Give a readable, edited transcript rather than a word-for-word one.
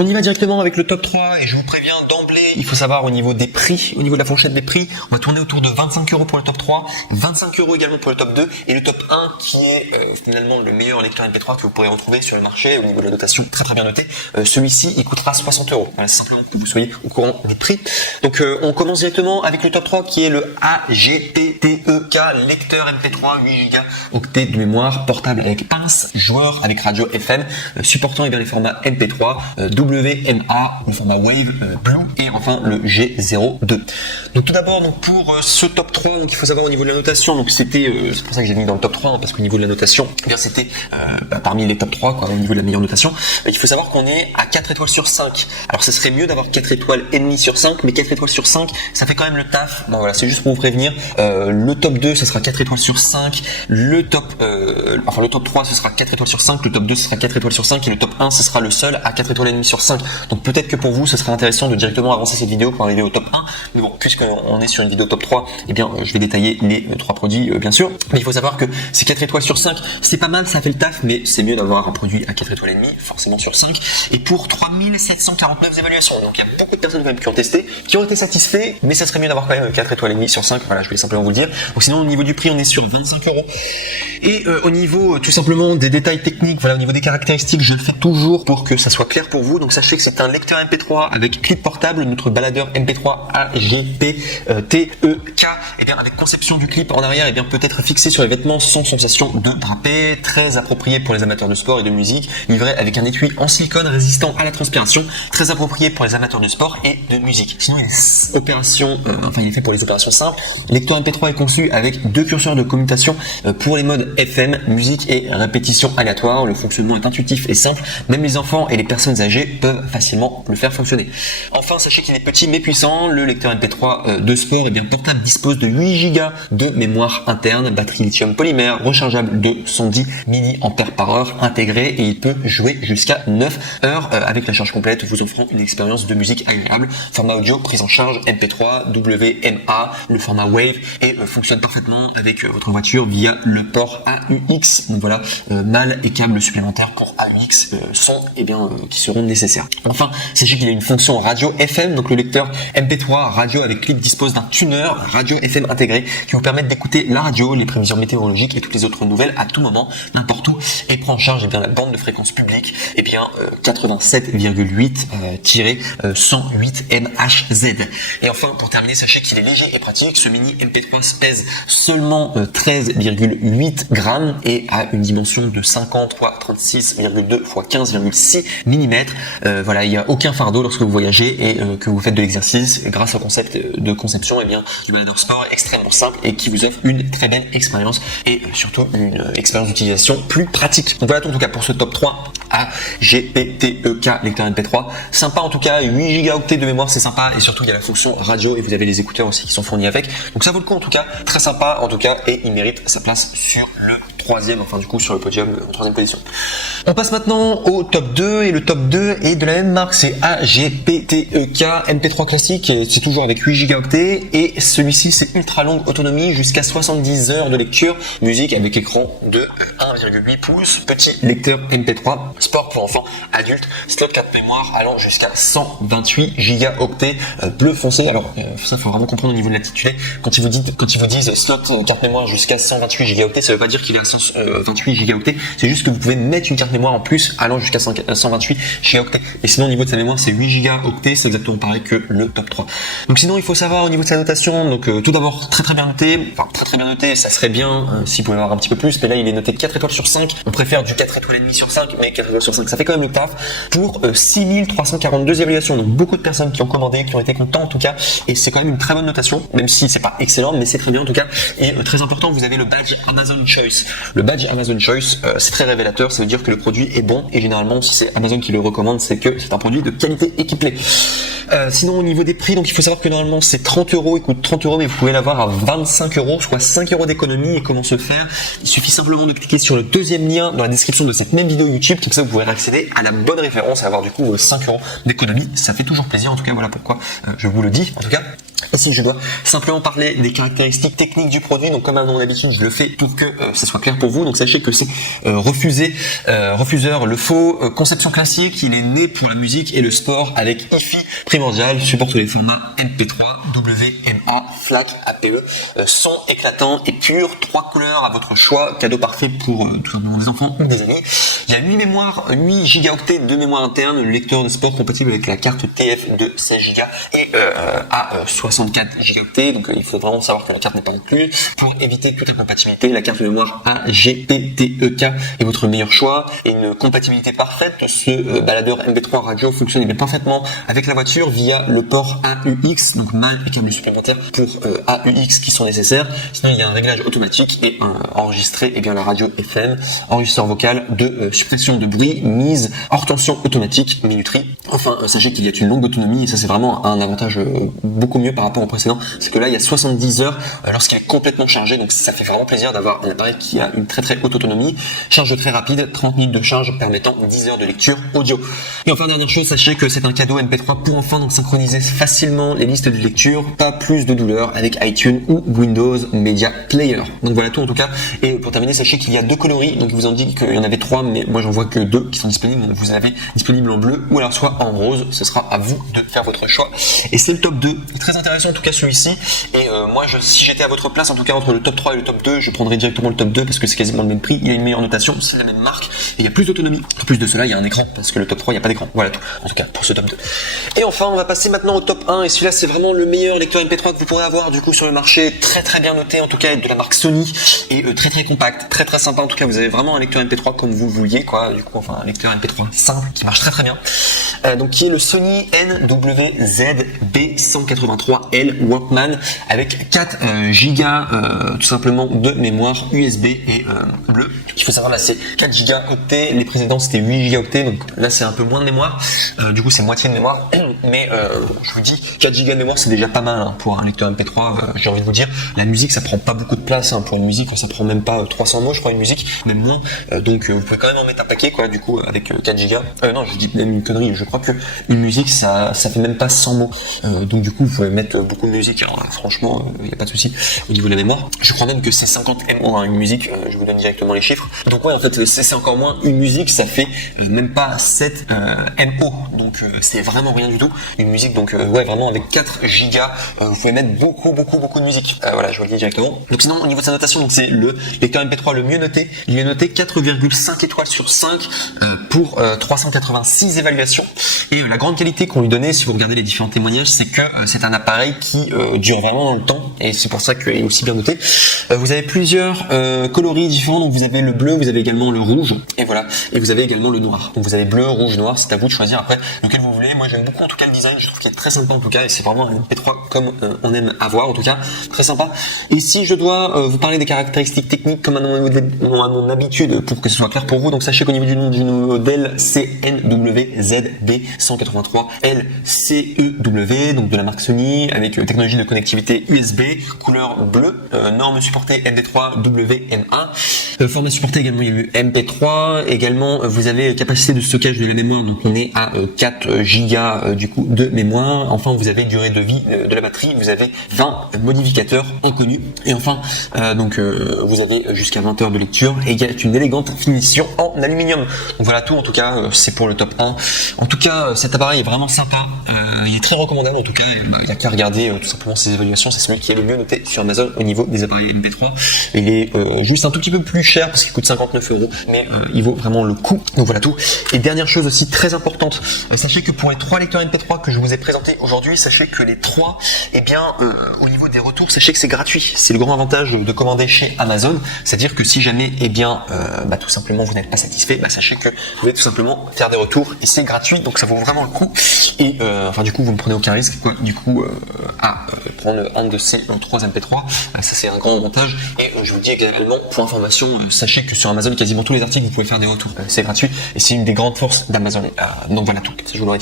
on y va directement avec le top 3 et je vous préviens d'emblée, il faut savoir au niveau des prix, au niveau de la fourchette des prix, on va tourner autour de 25 € pour le top 3, 25 € également pour le top 2 et le top 1 qui est finalement le meilleur lecteur MP3 que vous pourrez retrouver sur le marché au niveau de la notation très très bien noté. Celui-ci il coûtera 60 €. Voilà, simplement pour que vous soyez au courant du prix. Donc on commence directement avec le top 3 qui est le AGPTEK lecteur MP3 8 Go octets de mémoire portable avec pince, joueur avec radio FM, supportant les formats MP3, WMA, le format Wave, Blue et enfin le G02. Donc tout d'abord pour ce top 3, donc il faut savoir au niveau de la notation, donc c'était c'est pour ça que j'ai mis dans le top 3 parce qu'au niveau de la notation, eh bien c'était parmi les top 3 au niveau de la meilleure notation. Il faut savoir qu'on est à 4 étoiles sur 5. Alors ce serait mieux d'avoir 4 étoiles et demie sur 5, mais 4 étoiles sur 5, ça fait quand même le taf. Bon voilà, c'est juste pour vous prévenir. Le top 2 ça sera 4 étoiles sur 5, le top 3 ce sera 4 étoiles sur 5, le top 2 ce sera 4 étoiles sur 5 et le top 1 ce sera le seul à 4 étoiles et demie sur 5. Donc peut-être que pour vous ce serait intéressant de directement avancer cette vidéo pour arriver au top 1. Mais bon, puisqu'on est sur une vidéo top 3, eh bien je vais détailler les 3 produits bien sûr. Mais il faut savoir que ces 4 étoiles sur 5, c'est pas mal, ça fait le taf, mais c'est mieux d'avoir un produit à 4 étoiles et demie, forcément sur 5. Et pour 3749 évaluations. Donc il y a beaucoup de personnes quand même qui ont testé, qui ont été satisfaits, mais ça serait mieux d'avoir quand même 4 étoiles et demie sur 5. Voilà, je voulais simplement vous le dire. Donc sinon au niveau du prix, on est sur 25 €. Et au niveau tout simplement des détails techniques, voilà, au niveau des caractéristiques, je le fais toujours pour que ça soit clair pour vous. Donc sachez que c'est un lecteur MP3 avec clip portable, notre baladeur MP3 AGPTEK, et bien avec conception du clip en arrière, et bien peut être fixé sur les vêtements sans sensation de drapé, très approprié pour les amateurs de sport et de musique, livré avec un étui en silicone résistant à la transpiration, très approprié pour les amateurs de sport et de musique. Sinon il est fait pour les opérations simples. Le lecteur MP3 est conçu avec 2 curseurs de commutation pour les modes FM, musique et répétition aléatoire. Le fonctionnement est intuitif et simple, même les enfants et les personnes âgées peuvent facilement le faire fonctionner. Enfin, sachez qu'il est petit mais puissant. Le lecteur MP3 de sport et bien portable dispose de 8 Go de mémoire interne, batterie lithium polymère rechargeable de 110 mAh intégrée et il peut jouer jusqu'à 9 heures avec la charge complète, vous offrant une expérience de musique agréable. Format audio prise en charge MP3, WMA, le format Wave et fonctionne parfaitement avec votre voiture via le port AUX. Donc voilà, mâle et câbles supplémentaires pour AUX sont qui seront nécessaires. Enfin, sachez qu'il y a une fonction radio FM, donc le lecteur MP3 radio avec clip dispose d'un tuner radio FM intégré qui vous permet d'écouter la radio, les prévisions météorologiques et toutes les autres nouvelles à tout moment, n'importe où, et prend en charge la bande de fréquence publique 87,8-108 MHz. Et enfin, pour terminer, sachez qu'il est léger et pratique. Ce mini MP3 pèse seulement 13,8 grammes et a une dimension de 50 x 36,2 x 15,6 mm. Voilà, il n'y a aucun fardeau lorsque vous voyagez et que vous faites de l'exercice grâce au concept de conception du baladeur sport extrêmement simple et qui vous offre une très belle expérience et surtout une expérience d'utilisation plus pratique. Donc voilà tout en tout cas pour ce top 3 AGPTEK lecteur MP3. Sympa en tout cas, 8 Go de mémoire, c'est sympa et surtout il y a la fonction radio et vous avez les écouteurs aussi qui sont fournis avec. Donc ça vaut le coup en tout cas, très sympa en tout cas et il mérite sa place sur le sur le podium en 3e position. On passe maintenant au top 2 et le top 2 est de la même marque, c'est AGPTEK MP3 classique, c'est toujours avec 8 Go et celui-ci c'est ultra longue autonomie jusqu'à 70 heures de lecture, musique avec écran de 1,8 pouces, petit lecteur MP3, sport pour enfants, adultes, slot 4 mémoire allant jusqu'à 128 Go bleu foncé. Alors ça faut vraiment comprendre au niveau de l'intitulé, quand ils vous disent slot carte mémoire jusqu'à 128 Go, ça veut pas dire qu'il est à 128 Go, c'est juste que vous pouvez mettre une carte mémoire en plus allant jusqu'à 128 Go. Et sinon au niveau de sa mémoire c'est 8 Go, c'est exactement pareil que le top 3. Donc sinon il faut savoir au niveau de sa notation, donc tout d'abord très bien noté, très bien noté, ça serait bien s'il pouvait avoir un petit peu plus, mais là il est noté 4 étoiles sur 5, on préfère du 4 étoiles et demie sur 5, mais 4 étoiles sur 5 ça fait quand même le taf pour 6342 évaluations, donc beaucoup de personnes qui ont commandé, qui ont été contents en tout cas, et c'est quand même une très bonne notation, même si c'est pas excellent, mais c'est très bien en tout cas, et très important, vous avez le badge Amazon Choice. Le badge Amazon Choice, c'est très révélateur, ça veut dire que le produit est bon, et généralement si c'est Amazon qui le recommande, c'est que c'est un produit de qualité et qui plaît. Sinon au niveau des prix, donc il faut savoir que normalement c'est 30 €, il coûte 30 €, mais vous pouvez l'avoir à 25 €, soit 5 € d'économie. Et comment se faire? Il suffit simplement de cliquer sur le deuxième lien dans la description de cette même vidéo YouTube, comme ça vous pourrez accéder à la bonne référence et avoir du coup 5 € d'économie. Ça fait toujours plaisir, en tout cas voilà pourquoi je vous le dis en tout cas. Et si je dois simplement parler des caractéristiques techniques du produit, donc comme à mon habitude, je le fais pour que ça soit clair pour vous. Donc sachez que c'est refuseur le faux, conception classique, il est né pour la musique et le sport avec hi-fi primordial, supporte les formats MP3, WMA, FLAC, APE, son éclatant et pur, 3 couleurs à votre choix, cadeau parfait pour tout simplement des enfants ou des amis. Il y a 8 gigaoctets de mémoire interne, le lecteur de sport compatible avec la carte TF de 16 Go et à 64 gigaoctets, donc il faut vraiment savoir que la carte n'est pas incluse. Pour éviter toute incompatibilité, la carte de mémoire AGPTEK est votre meilleur choix et une compatibilité parfaite. Ce baladeur MP3 radio fonctionne bien parfaitement avec la voiture via le port AUX, donc mâle et câble supplémentaire pour AUX qui sont nécessaires. Sinon il y a un réglage automatique et enregistrer la radio FM, enregistreur vocal de suppression de bruit, mise hors tension automatique, minuterie. Enfin, sachez qu'il y a une longue autonomie et ça c'est vraiment un avantage beaucoup mieux par rapport au précédent, c'est que là il y a 70 heures lorsqu'il est complètement chargé, donc ça fait vraiment plaisir d'avoir un appareil qui a une très haute autonomie, charge très rapide, 30 minutes de charge permettant 10 heures de lecture audio. Et enfin dernière chose, sachez que c'est un cadeau MP3 pour enfants, donc synchronisez facilement les listes de lecture, pas plus de douleur avec iTunes ou Windows Media Player. Donc voilà tout en tout cas. Et pour terminer, sachez qu'il y a 2 coloris, donc je vous en dis qu'il y en avait 3, mais moi j'en vois que 2 qui sont disponibles, donc vous avez disponible en bleu ou alors soit en rose, ce sera à vous de faire votre choix. Et c'est le top 2, très intéressant en tout cas celui-ci, et moi si j'étais à votre place, en tout cas entre le top 3 et le top 2, je prendrais directement le top 2 parce que c'est quasiment le même prix, il a une meilleure notation, c'est la même marque, et il y a plus d'autonomie. En plus de cela, il y a un écran, parce que le top 3, il n'y a pas d'écran. Voilà tout, en tout cas pour ce top 2. Et enfin, on va passer maintenant au top 1, et celui-là c'est vraiment le meilleur lecteur MP3 que vous pourrez avoir du coup sur le marché, très bien noté en tout cas, de la marque Sony, et très compact, très sympa en tout cas, vous avez vraiment un lecteur MP3 comme vous vouliez quoi, du coup enfin un lecteur MP3 simple qui marche très bien, donc qui est le Sony NWZ-B183L Walkman avec 4 gigas tout simplement de mémoire USB et bleue. Il faut savoir là c'est 4 gigaoctets, les précédents c'était 8 gigaoctets, donc là c'est un peu moins de mémoire, du coup c'est moitié de mémoire, mais je vous dis 4 gigas de mémoire c'est déjà pas mal pour un lecteur MP3, j'ai envie de vous dire, la musique ça prend pas beaucoup de place pour une musique, ça prend même pas 300 mots je crois une musique, même moins, donc vous pouvez quand même en mettre un paquet quoi, du coup avec 4 gigas, non je dis même une connerie, je crois que une musique ça fait même pas 100 mots, donc du coup vous pouvez mettre beaucoup de musique, alors franchement il n'y a pas de souci au niveau de la mémoire, je crois même que c'est 50 MO une musique, je vous donne directement les chiffres, donc ouais en fait c'est encore moins, une musique ça fait même pas 7 MO, donc c'est vraiment rien du tout, une musique, donc ouais vraiment avec 4 gigas vous pouvez mettre beaucoup de musique, voilà je vous le dis directement. Donc sinon au niveau de sa notation, donc c'est le lecteur MP3 le mieux noté, il est noté 4,5 étoiles sur 5 pour 386 évaluations, et la grande qualité qu'on lui donnait, si vous regardez les différents témoignages, c'est que c'est un appareil qui dure vraiment dans le temps, et c'est pour ça qu'il est aussi bien noté. Vous avez plusieurs coloris différents, donc vous avez le bleu, vous avez également le rouge, et voilà, et vous avez également le noir, donc vous avez bleu, rouge, noir, c'est à vous de choisir après lequel vous voulez. Moi j'aime beaucoup en tout cas le design, je trouve qu'il est très sympa en tout cas, et c'est vraiment un MP3 comme on aime avoir en tout cas, très sympa. Et si je dois vous parler des caractéristiques techniques comme à mon habitude pour que ce soit clair pour vous, donc sachez qu'au niveau du modèle CNWZ-B183LCEW, donc de la marque Sony, avec technologie de connectivité USB, couleur bleue, norme supportée MP3 WMA, format supporté également, il y a eu MP3, également vous avez capacité de stockage de la mémoire, donc on est à 4 gigas du coup de mémoire. Enfin vous avez durée de vie de la batterie, vous avez 20 modificateurs inconnus, et enfin vous avez jusqu'à 20 heures de lecture, et il y a une élégante finition en aluminium. Donc voilà tout en tout cas, c'est pour le top 1. En tout cas cet appareil est vraiment sympa, il est très recommandable en tout cas, il n'y a qu'à regarder tout simplement ses évaluations, c'est celui qui est le mieux noté sur Amazon au niveau des appareils MP3. Il est juste un tout petit peu plus cher parce qu'il coûte 59 €, mais il vaut vraiment le coup. Donc voilà tout. Et dernière chose aussi très importante, sachez que pour les 3 lecteurs MP3 que je vous ai présentés aujourd'hui, sachez que les 3, au niveau des retours, sachez que c'est gratuit. C'est le grand avantage de commander chez Amazon, c'est-à-dire que si jamais tout simplement vous n'êtes pas satisfait, sachez que vous pouvez tout simplement faire des retours et c'est gratuit, donc ça vaut vraiment le coup. Et du coup vous ne prenez aucun risque quoi, du coup à prendre un de ces 3 MP3, ça c'est un grand avantage. Et je vous dis également pour information, sachez que sur Amazon quasiment tous les articles vous pouvez faire des retours, c'est gratuit et c'est une des grandes forces d'Amazon. Donc voilà tout, je vous l'aurais dit.